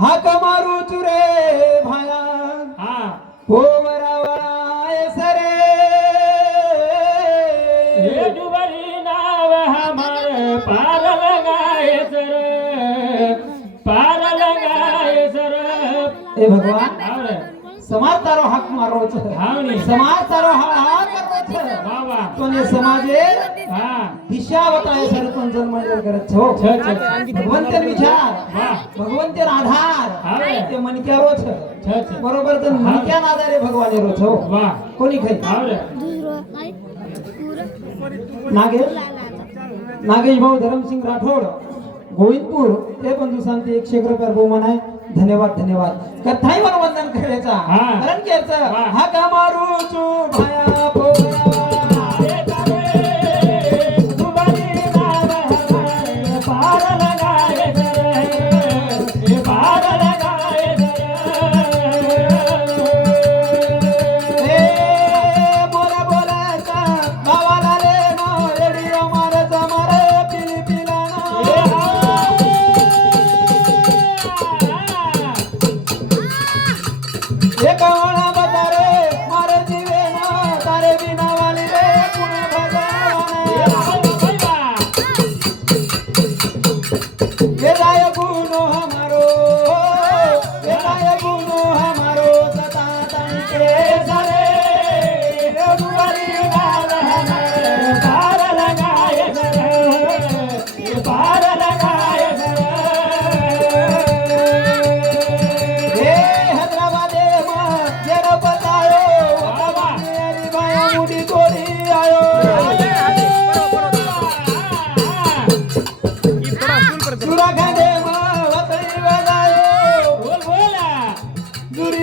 हाक मारू चुरे भाया हो वरावराय सरे ये जुबली नाव हमारे पार लगाए सर पार लगाए सर ए भगवान समाज तारो हाक मारो छ हावनी समाज तारो हाक करो छ बाबा तोने समाजे हां दिशा बताए सर तुम जन्म मंडळ करत छो भगवंतन विचार भगवंतन आधार ते मनक्यारो छ बरोबर तर मनक्यान आधारे भगवान रो छो वाह कोणी खाई आवरे नागेश भाऊ धरमसिंग राठोड गोविंदपूर ते बंधू सांगते 100 रुपये बहुमान आहे धन्यवाद धन्यवाद कथाई वंदन करायचा कारण घ्यायचं हा का मारू चू भाया पोरा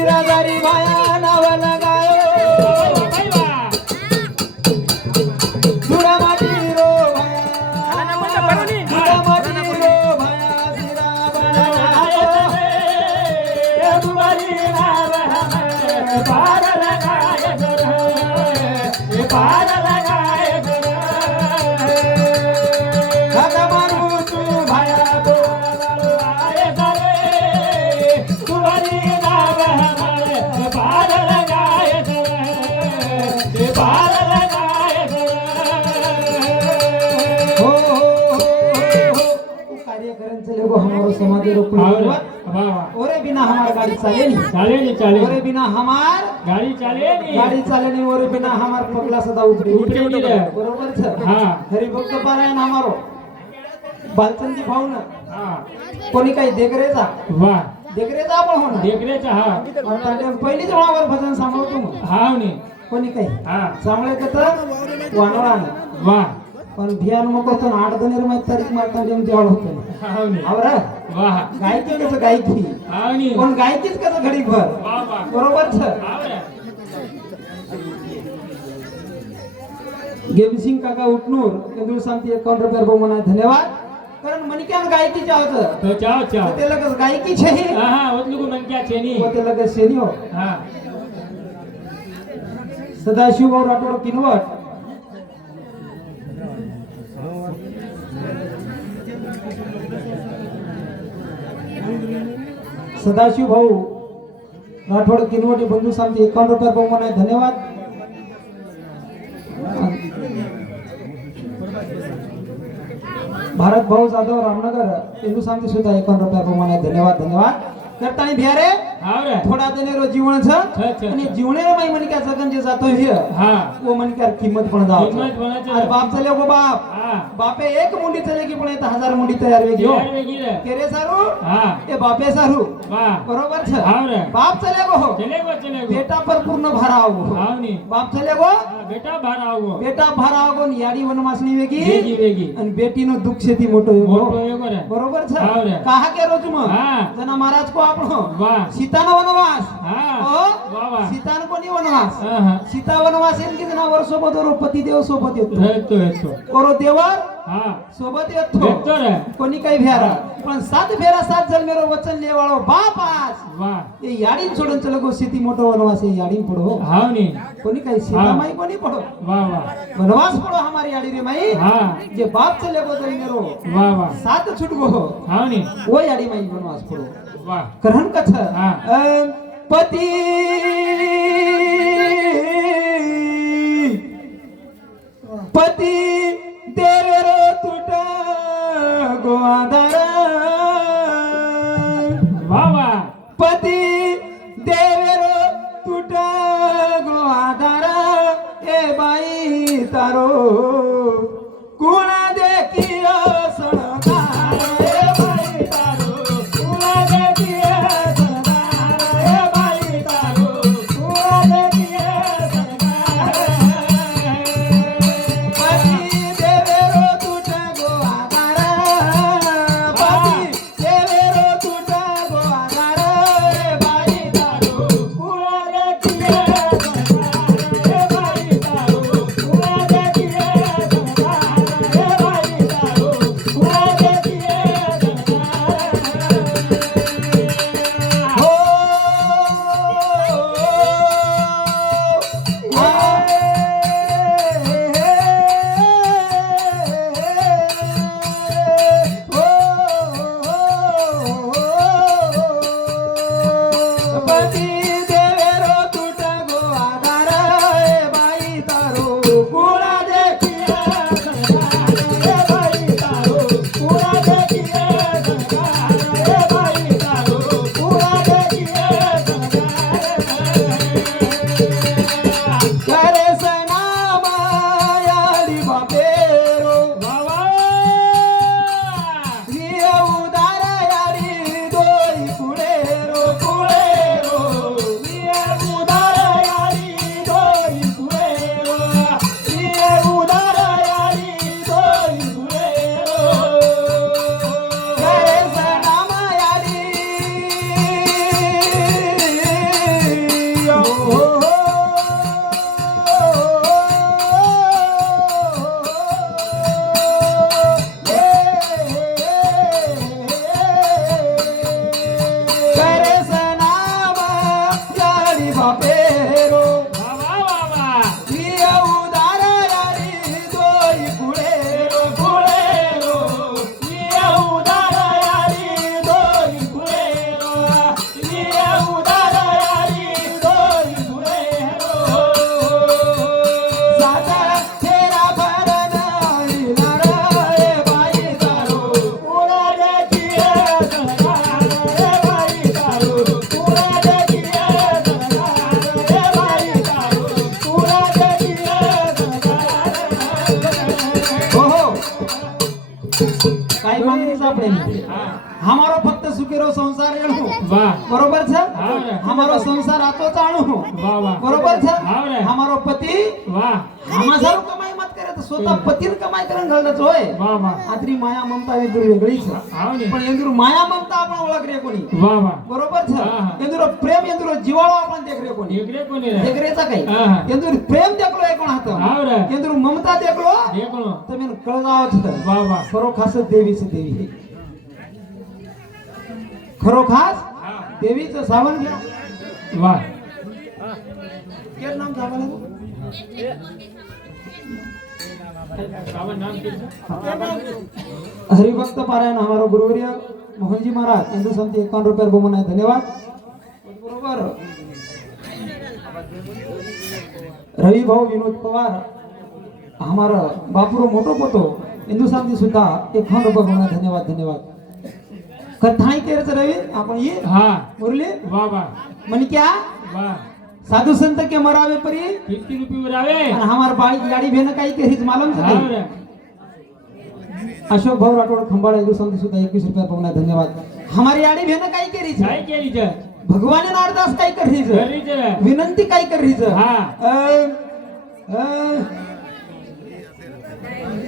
राजारी भाया नाव लगायो जुड़ा माटी रो भाया जुड़ा माटी रो भाया सिरा बनायो तुम्हारी नाव हमें पार लगाए सर ये पार लगाए सर खाका मारू तू भाया बोला आए सर तुम्हारी नाव समाधि ओरे बिना हमार गाड़ी चले नहीं ओरे बिना हमार गाड़ी चले नहीं ओरे बिना हमार पगला सदा उठे बरोबर छ हां हरि भक्त पारायण हमारो बालचंदी भाऊ ना कोणी काही देखरेचा वाह देखरेचा पण हो ना देखरेचा हा पहिलीच वेळावर भजन सांगतो मग हाव नी कोणी काही हा चांगले कथा वानरा वाह पण भियान मग तो 8 निर्मय तारीख मारता जेम जेवढ होते हाव नी आवरा वाह गायकी कसं गायकी हाव नी पण गायकीच कसं घडी भर वाह वाह बरोबर छ आवरा गेमसिंग काका उठनूर केंद्र शांती 51 रुपये बहुमान धन्यवाद कारण मणक्यान गायकी चाहत तो चाव ते लगस गायकी छे हां ओतलु को मनक्या छे नी ते लगस सेनी हो हां सदाशिव भाऊ राठोड किनवट सदाशिव भाऊ राठोड किनवटी बंधू सांगते 51 रुपये बहुमान धन्यवाद भारत भाऊ जाधव रामनगर हिंदुस्तान सुद्धा 51 रुपया प्रमाणे धन्यवाद धन्यवाद करतानी भियारे हाव रे थोडा देनेरो जीवन छ छ. आणि जीवनेरो माई मन क्या सगन जे जातो हिय हा वो मन क्या किंमत पण जाव किंमत बनायचं. अरे बाप चले गो बाप हा बापे एक मुंडी चले की पण 1000 मुंडी तयार वे गयो तयार वेगळी रे केरे सारू हा ए बापे सारू वा बरोबर छ हाव रे बाप चले गो चले गो बेटा पर पूर्ण भारा आओ हाव नी बाप चले गो हा, बेटा बाहेर आवगो बेटा भारा आओ याडी वनवासनी वेगी वेगी वेगी आणि बेटीनो दुःख शेती मोठो येगो मोठो येगो रे बरोबर छ हाव रे. काहा के रोज म हा. जना महाराज को आपणो वा सीतानो वनवास हा ओ वा वा सीतान कोणी वनवास हा हा सीता वनवास येन की जना वर सोबत रो पती देव सोबत येतो येतो कोरो देवर हा सोबत येतो येतो रे कोणी काही फेरा पण 7 फेरा 7 जन्मेरो वचन लेवाळो बाप आज वा ये याडीन सोडून चलो गो शेती मोठो वनवास ये याडीन पडो हाव नी कोणी काही सीता हा. माई कोणी पडो वा वा वनवास पडो हमारी याडी रे माई हा जे बाप चले गो जन्मेरो वा वा 7 छुट गो हाव नी वो याडी माई वनवास पडो वा करहन कथ हा. पती पती देवेरो तुट गोआधार वा वा पती देवेरो तुट गोआधार ए बाई तारो कुण देखियो सणगार ए बाई तारो कुण देखियो सणगार ए बाई तारो कुण देखियो सणगार पती देवेरो तुट गोआधार पती देवेरो तुट गोआधार ए बाई तारो कुण देखियो सणगार ए बाई तारो कुण देखियो सणगार ए बाई तारो कुण देखियो सणगार हो पती देवेरो तुट गोआधार ए बाई तारो कुणा देखिया सणगार ए बाई तारो कुणा देखिया सणगार ए बाई तारो कुणा देखिया सणगार करे सनामा याडी बापेरो वा वा हिय उदार याडी दोई कुळेरो कुळेरो हिय उदार याडी दोई कुळेरो हिय उदार याडी दोई कुळेरो करे सनामा याडी करे सनामा याडी बापेरो वा वा वा वा हिय उदार याडी दोई कुळेरो कुळेरो हिय उदार याडी दोई कुळेरो हिय उदार याडी दोई कुळेरो साता तेरा भरण इलार ए बाई तारो कुणा देखिया सणगार ए बाई तारो कुणा देखिया सणगार ए बाई तारो कुणा देखिया सणगार हो काही मागणी सापडे हा हमारो फक्त सुखेरो संसार येणो वा बरोबर छ हाव रे. हमारो संसार आतो चाणो वा वा बरोबर छ हाव रे. हमारो पती वा हमासारो कमाई मत करे तर स्वतः पतीन कमाई करून घालत होय वा वा आतरी माया ममता वेगळी वेगळीच हाव नी पण इंदुर माया ममता आपण ओळख रे कोणी वा वा बरोबर छ हा, हा. इंदुर प्रेम इंदुर जिवाळो आपण देख रे कोणी इकडे कोणी रे देखरेचा काही हा, हा. इंदुर प्रेम देखलो एक कोण हात हाव रे इंदुर ममता देखलो देखलो तुम्ही कळगावत वा वा खरो खास देवीच देवी खरो खास हा देवीचं सावन घ्या वा केर नाम सावन सावन नाम हरिभक्त पारायण हमारो गुरुवर्य मोहनजी महाराज हिंदू संत 51 रुपये बहुमान है धन्यवाद बरोबर रवि भाऊ विनोद पवार हमारा बापुरो मोटो पोतो हिंदुस्तानी सुद्धा एक खंड बघून धन्यवाद धन्यवाद कथाई तेरच रवी आपण ये हा मुरली वा वा मन क्या वा साधु संत के मरावे परी 50 रुपये बरावे आणि हमार बाई गाडी भेन काही करीच मालूम हा से रे अशोक भाऊ राठोड खंबाळा हिंदुस्तानी सुद्धा 21 रुपया बघून धन्यवाद हमारी गाडी भेन काही करीच काय केली तर भगवान नारदास काय करीच घरीच रे विनंती काय करीच हा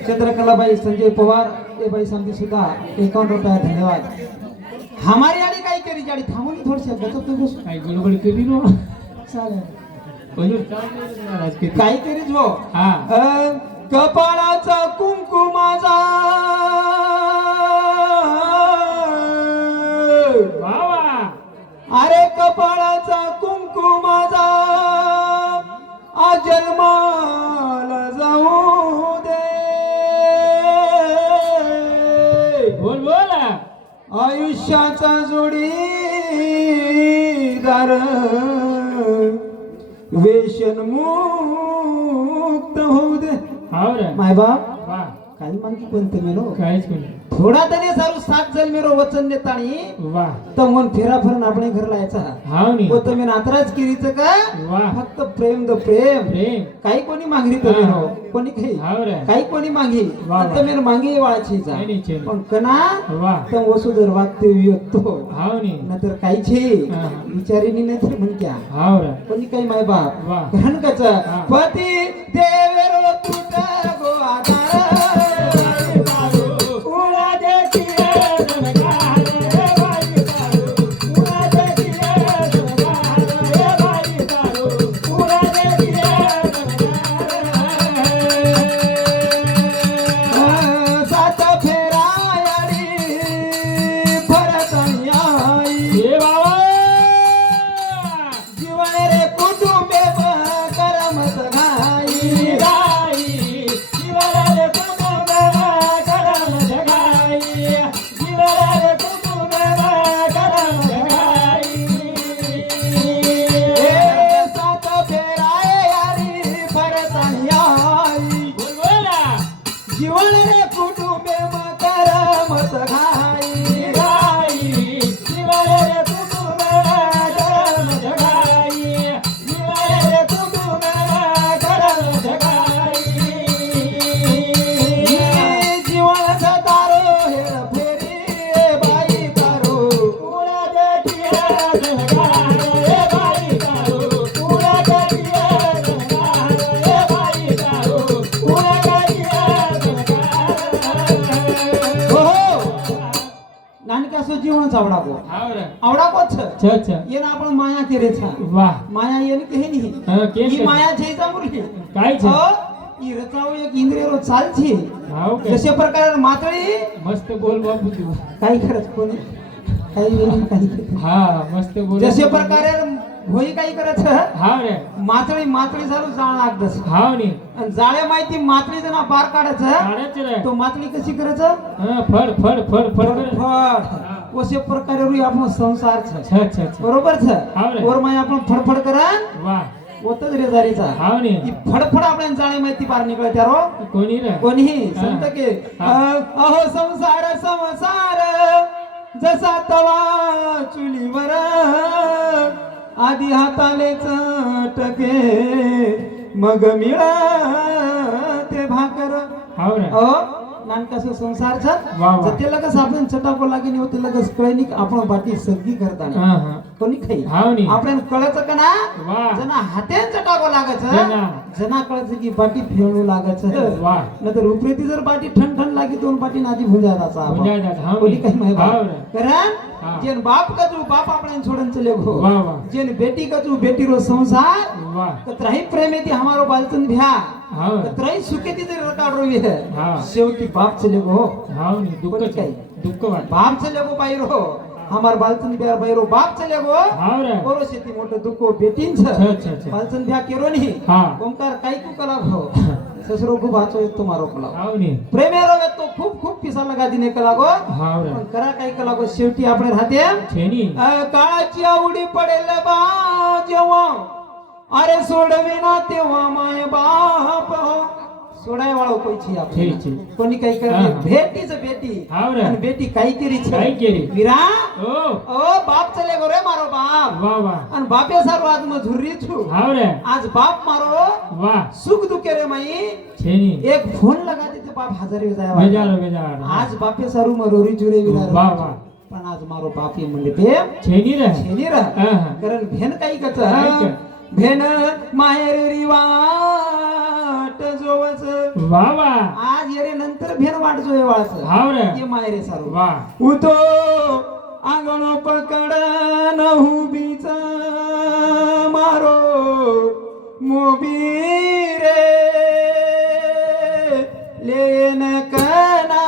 चंद्रकलाबाई संजय पवार ये बाई समधी सुद्धा 51 रुपया धन्यवाद हमारी गाडी काय करी गाडी थांबून थोडीशी गचप बस काय गडबड केली नो चालेल बजूर चालते काय करीच हो हा कपाळाचा कुंकुमाचा वा वा अरे कपाळाचा कुंकुमाचा जन्माला जाऊ दे बोल बोल आयुष्याचा जोडीदार व्यसन मुक्त होऊ दे हाव रे माय बाप वा काही मानकी कोणते मेरो काहीच कोणी थोडा तरी सारू सात जल मेरो वचन देतानी वा तर मन फेरा फिरून आपण घर लायचा हाव नी हो तुम्ही नातराज किरीच का वा फक्त प्रेम द प्रेम प्रेम काही कोणी मागणी तर हा. कोणी काही हाव रे काही कोणी मागी वा, वा. आता मी मागी वाळायची नाही, नाही, छे. पण कना वा तर वसुधर वागते वियतो हाव नी नाहीतर काही छे हा. विचारिनी नाही तर म्हणत्या हाव रे कोणी काही माय बाप वा घन कच हा. पती देवेरो तुट गो आधार उडा दे किरे जनकार रे बाई तारो उडा दे किरे जनकार रे बाई तारो उडा दे किरे जनकार सात फेरायारी भरतयाई ए बाबा जीवन रे कुटुंबे करमत घाई गाई जीवनारे कुटुंबाला करम जगाई जीवनारे कुटुंबाला करम जगाई ए सात फेरायारी भरतयाई बोला जीवन रे कुटुंबे करमत घाई गाई जीवनारे कुटुंबाला करम जगाई जीवनारे कुटुंबाला करम जगाई जीवनाचा तारो हेर फेरी बाई तारो उडा दे किया जनगार ए बाई तारो उडा दे किया जनगार ए बाई तारो उडा दे किया जनगार हो नानकासो जीवन आवडा को हाव रे आवडा कोच छ छ ये ना आपण माया केरे छा वाह माया येन केही नाही हा केम ही माया छेचा मुरली काय छ हो ई रचाव एक इंद्रियरो चालची हाव काय जसे प्रकार मातळी मस्त बोल बाबू तू काही खरच कोणी काही वेळी काही करत. हा मस्त बोल जसे प्रकारे होई काही करत हाव रे मातळी मातळी झालं जाळ लागदस हाव नी आणि जाळे माहिती मातळी जना बार काढायचं काढायचं रे तो मातळी कशी करायचं हा फड फड फड फड कर. फडफड असे प्रकारे रुई आपण संसार छ छ छ छ बरोबर छ हाव रे. वर माय आपण फडफड करा वाह होतच रे जारीचा हाव नी ही फडफड आपल्या जाळे माहिती पार निघळ त्या रो कोणी रे कोणीही संत के अहो संसार संसार जसा तवा चुलीवर आधी हाताले चटके मग मिळा ते भाकर हाव रे अहो नानकासो संसार छ वा वा ते लगस आपण चटाको लागेन होते लगस कळनिक आपण बाटी सगळी करताना हा हा कोणी खाई हाव नी आपण कळच का ना वाह जना हाते चटाको लागच जना. जना कळच की बाटी फेणू लागच वाह नंतर उपरेती जर बाटी ठण ठण लागी दोन बाटी नादी भुंजायचा भुंजाय जात, हाव कोणी नी. काही माहिती हाव रे. कारण हा. जेन बाप कजू बाप आपण सोडन चले गो वाह वाह जेन बेटी कजू बेटी रो संसार वाह कतराही प्रेम येते हमारो बालचन भ्या हाव कतराही सुखेती जर रकाड रोवी है हा. शेवटी बाप चले गो हाव नी दुःख कोणी छ काही? दुःख वाट बाप चले गो बाईरो हमार बालचन बिहार बाईरो बाप चले गो हाव रे पोरो शेती मोठं दुखो बेटींच छ छ छ बालचन बिहा केरो नाही हा ओंकार काही तू कला भो ससरो खूप वाचो येतो मारो कला हाव नी प्रेमेरो येतो खूप खूप पिसा लगा दिने कला गो हाव रे पण करा काही कला गो शेवटी आपण राहते छेनी काळाची आवडी पडेल बा जेव्हा अरे सोडविना तेव्हा माय बाप सोडाय वाळो कोई छी छी, आपली छी. कोणी काही हा, करते हा. भेटीच बेटी हाव रे. आणि बेटी काही केली छे काय केली वीरा ओ ओ बाप चले गो रे मारो बाप वा वा आणि बापे सारो आज मजुरी छु हाव रे आज बाप मारो वा सुख दुखे रे माई छेनी एक फोन लगा देते बाप हजारी जाय बेजारो बेजार आज बापे सारू मरोरी जुरे वीरा वा वा पण आज मारो बाप ये म्हणले ते छेनी रे छेनी रा हा, हा. कारण भेन काही कच काय क? भेन माहेरी वाट जोवच वा वा आज येरे नंतर भेन वाट जोय वाळच हाव रे ये मायरे सारू वा उतो आंगण पकड नहुबीचा मारो मोबी रे लेन कना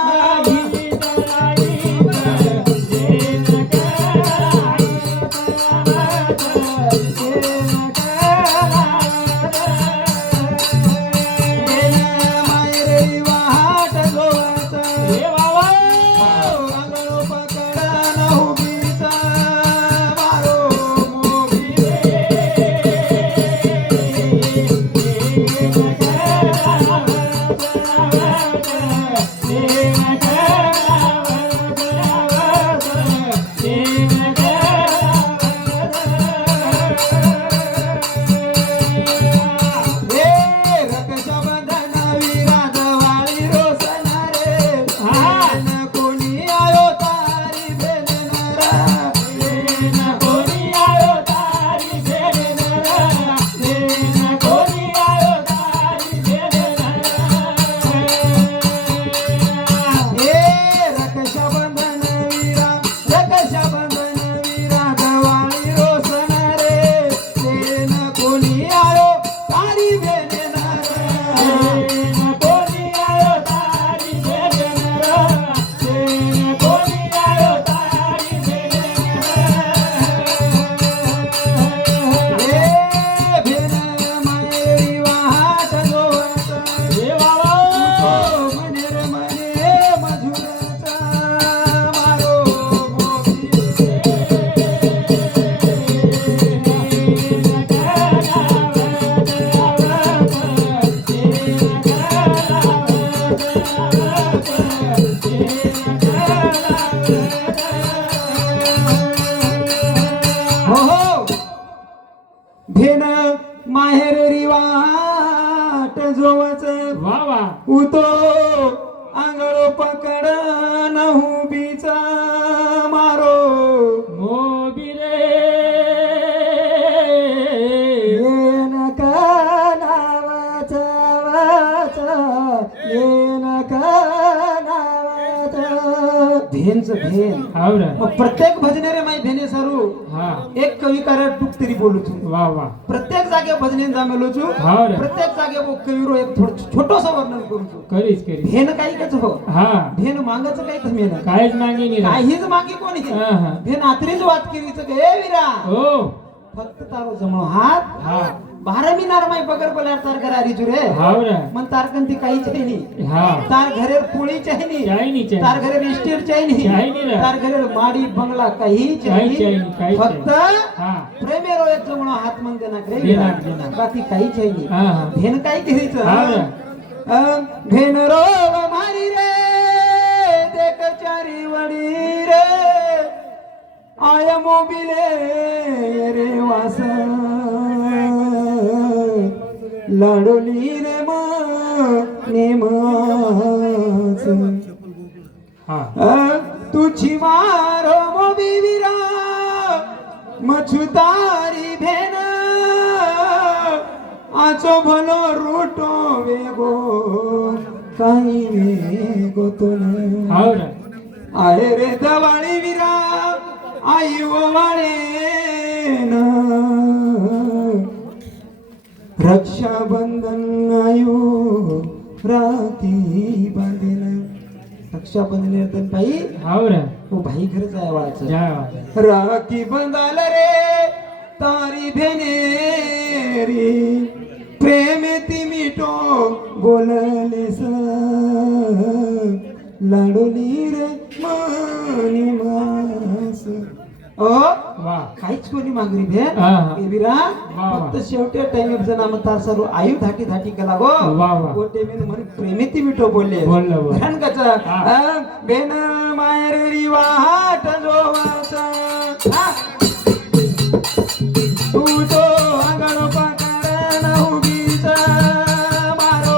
भेन माहेरी वाट जोवच वा वा उतो आंगळ पकड नहुबीचा मारो मोबिरे येन नावाचा वाचा येन नावाचा भेनच भेन हाव रे मग प्रत्येक भजने रे माई भेने सारू हा एक कविकार टूक तरी बोलू तू वा वा प्रत्येक जागे भजने जामेलो छू हाव रे प्रत्येक जागे वो कविरो एक थोडं छोटोसं वर्णन करू छू करीच करी भेन काही कच हो हा भेन मागायचं काही तर मेन काहीच मागे नाही रे. काहीच मागे कोणी हा, हा. भेन आत्रीच वाद केलीच ए वीरा ओ फक्त तारो जमणो हात हा 12 मिनार माई पकड पल्यार तार घरारी जुरे हाव रे मन तार कंती काही चाहिनी हा तार घरेर पोळी चाहिनी चायनी तार चायनी घरेर इस्टेट चाहिनी चाहिनी रे. तार घरेर माडी बंगला काही काही चाहिनी, काही फक्त हा प्रेमेरो एक जमणो हात मन देना करे देणार, देणार. बाकी काही चाहिनी हा हा भेन काही करीच हा रे. भेन रो मारी रे देख चारी वडी रे आय मोबिले रे वास लढोली रे नेमाच हा तुझी मारो मोबी विरा मछुतारी भेन आचो भलो रूटो वेगो काही वेगो तुला हाव रे आहे रे दवाळी विरा आई ओवाळे रक्षाबंधन आयो राखी बांधेन रक्षाबंधन तर बाई हाव रे ओ भाई घर जाय वाळाचं जा राखी बंधाल रे तारी भेनेरी प्रेम ती मिटो बोललेस लाडोली रे मानी मास ओ वा काहीच कोणी मांगरी दे हा, हा. ए विरा वा. फक्त शेवटी टाइम नाम तार सर्व आयु धाटी धाटी केला गो वा, वा. गोटे मी मन प्रेमेती मिठो बोलले बोललं, बोललं. कारण कच बेन मायरी वाट जोवाच तू तो आंगण पाकर न उगीच मारो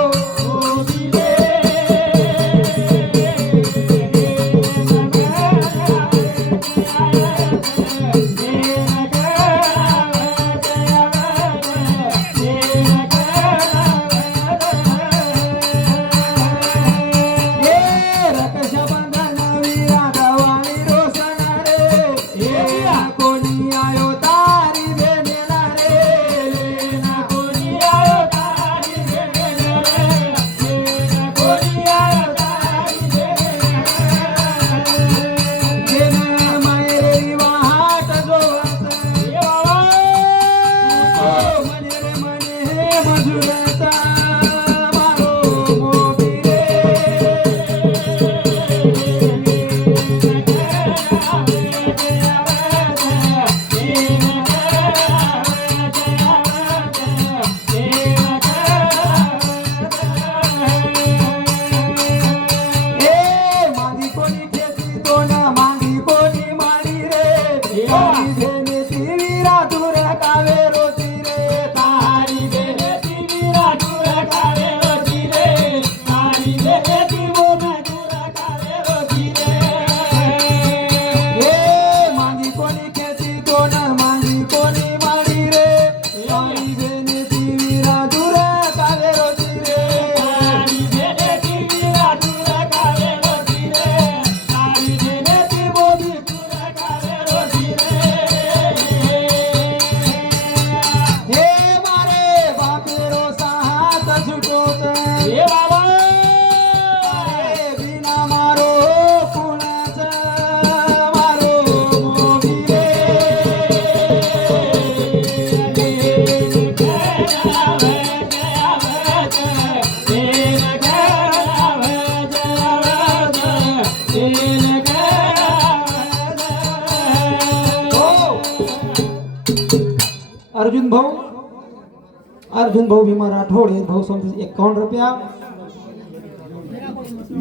अर्जुन भाऊ भीमा राठोड हे भाऊ समती 51 रुपया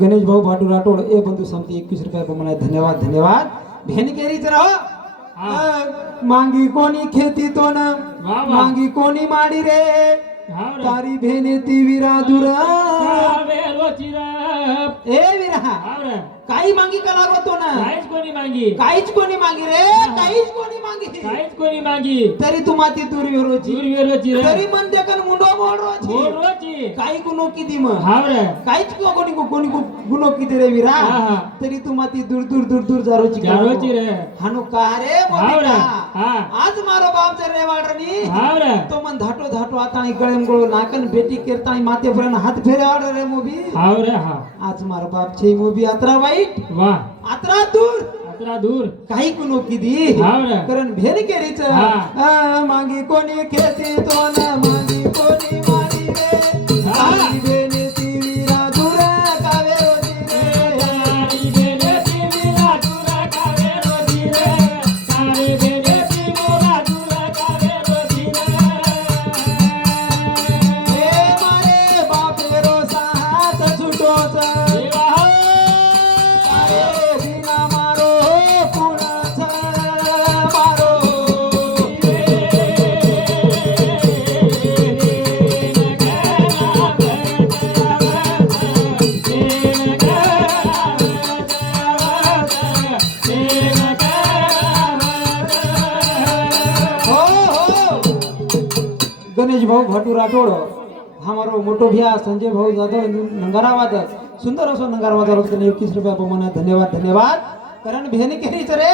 गणेश भाऊ भाटू राठोड ए बंधू समती 21 रुपया प्रमाणे धन्यवाद धन्यवाद भेनकेरीच राहो मांगी कोणी खेती तो न मांगी कोणी माडी रे तारी भेने ती विरा दुरा ए विरा काही मांगी का लागतो ना काहीच कोणी मागी काहीच कोणी मांगी रे काहीच कोणी मांगी काहीच कोणी मागी तरी तुम्हाती दुर्विरोची दुर्विरोची रे तरी मन देखन मुंडो मोडरोची मोडरोची काही गुनो किती म हाव रे काहीच कोणी गुनो किती रे विरा हा. तरी तुम्हाती दूर दूर दूर दूर जारोची जारोची रे हानो का रे हाव रे मोबिका हा आज मारो बाप जर रे वाडरनी हाव रे तो मन धाटो धाटो आताणी गळेम गळो नाकन बेटी केरताणी माते पर्यंत हात फेरे वाडर रे मोबी हाव रे हा आज मारो बाप छे मोबी अत्रा वाईट वा अत्रा दूर अत्रा दूर काही कुनो किदी हाव रे कारण भेन केरीच हा. मागी कोणी खेती तो न मागी कोणी मारी रे आई भेने ती विरा दूर कावे रोजी रे तारी बेने ती विरा दूर कावे रोजी रे तारी बेने ती विरा दूर कावे रोजी रे ए मारे बाप रे रो साथ छुटोच अरे बिना मारो कुणाच मारो हो हो गणेश भाऊ भटू राठोड हमारो मोटो भैया संजय भाऊ जाधव नंगारा वादक सुंदर असो नंगारा वादक त्यांनी 21 रुपया प्रमाणे धन्यवाद धन्यवाद कारण भेन केलीच रे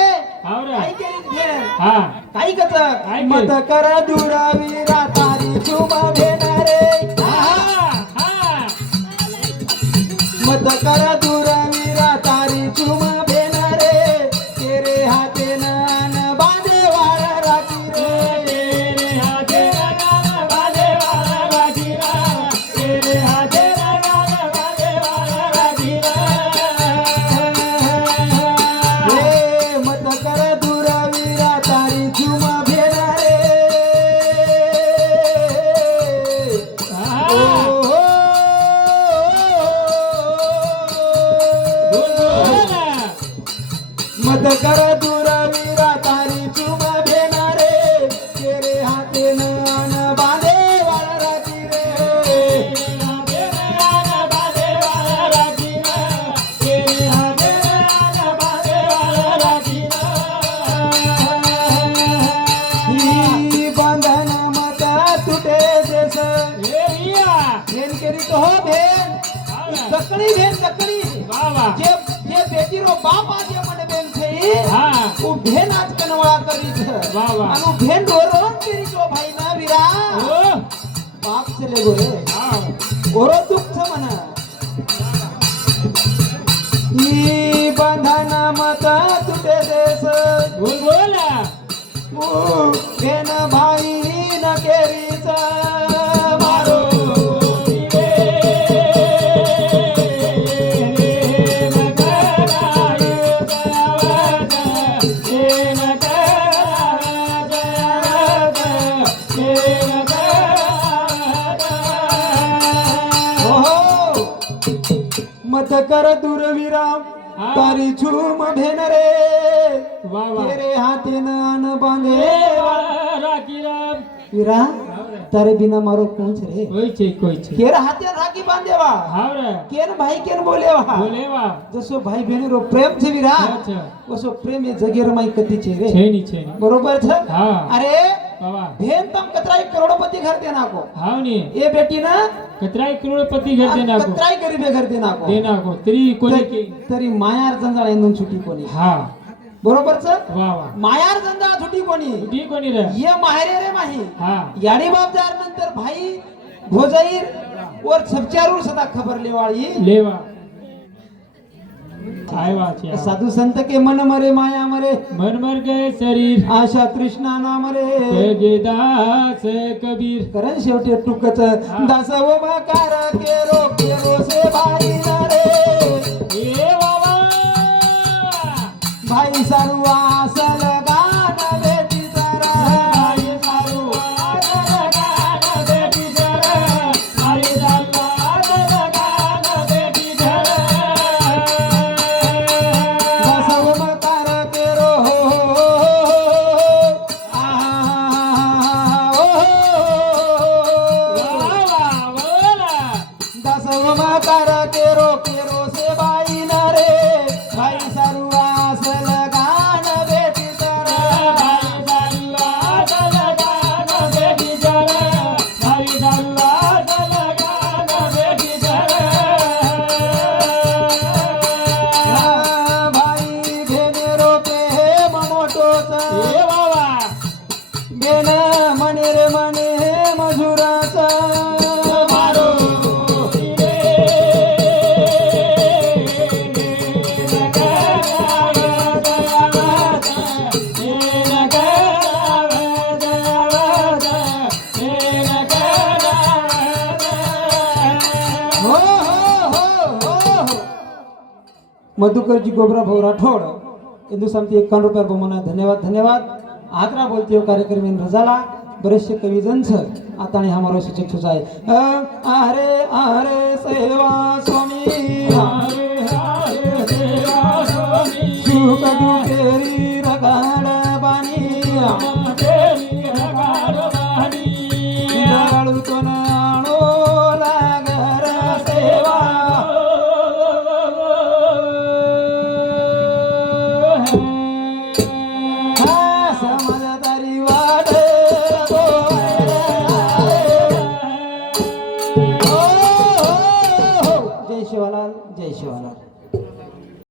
हाव रे काही केलीच भेन हा काही कच काय केली? मत कर दुरावी रातारी चुमा भेन रे हा हा मत कर दुरावी रातारी चुमा भेन रे तेरे हाते नान बांधे वार राखी रे तेरे हाथे लगाना बाजे वाला राखीरा तेरे हाथे लगाना बाजे वाला राखीरा हे मत कर दुरावी रातारी चुमा मत कर दुरवीरा तारी चुम भेनारे तेरे हाते नन बांधे वाला राती रे ही बंधन मत तुटे जैस भेन केरी तो हो भेन तकड़ी भेन तकड़ी जे जे बेटी रो बाप आज मन बेन थई उ भेन आज कनवा करी छ अनु भेन रो रो तेरी जो भाई ना वीरा बाप से ले गोरे ओरो दुख छ मना ई बंधन मत तुटे देस बोला ओ भेन भाई न केरी छ मारो मत कर दुर्विराम तारी झूम भेन रे तेरे हाथे न बांधे वीरा तारे बिना मारो कौन रे कोई छे केर हाथे राखी बांधेवा केन भाई केन बोलेवा जसो भाई बहन रो प्रेम छे वीरा वसो प्रेम ये जगेर माई कती छे रे छे बरोबर छे अरे बाबा भेन तम कतराई करोड़पति घर देना को हावनी ये बेटी ना कतराई करोड़पति घर देना को कतराई गरीबे घर देना को तरी कोणी की तरी मायार जंजाळ एंदून छुटी कोणी बरोबर छ मायार जंजाळ छुटी कोणी रे ये माहेरे रे माही याडी बाप जार नंतर भाई भोजाईर और सबचारूर सदा खबर लेवा साधु संत के मन मरे माया मरे मन मर गए शरीर आशा तृष्णा ना मरे गे दास कबीर करण शेवटी टुकच दासव मकार केरो से भाई ना रे ए बाबा भाई सारू आसल गान बेटी जरा भाई सारू आसल गान बेटी जरा भाई सारू आसल गान बेटी जरा दासव मकार केरो दासव मकार केरो से भाई ना रे भाई सारू आसल गान बेटी जरा भाई सारू आसल गान बेटी जरा भाई सारू आसल गान बेटी जरा भाई भेनेरो प्रेम मोठोच ए बाबा बेन मने रे मने मजुराचा मारो हो हो हो हो मधुकरजी गोबरा भाऊ राठोड हिंदुस्थानची 51 रुपये बहुमाना धन्यवाद आदरा बोलते कार्यक्रम रजाला बरेचसे कवी जंच आता आणि हमारो शिक्षक सुचाय अरे अरे सेवा स्वामी सुख दुखेरी रगाड बानी दळतो ना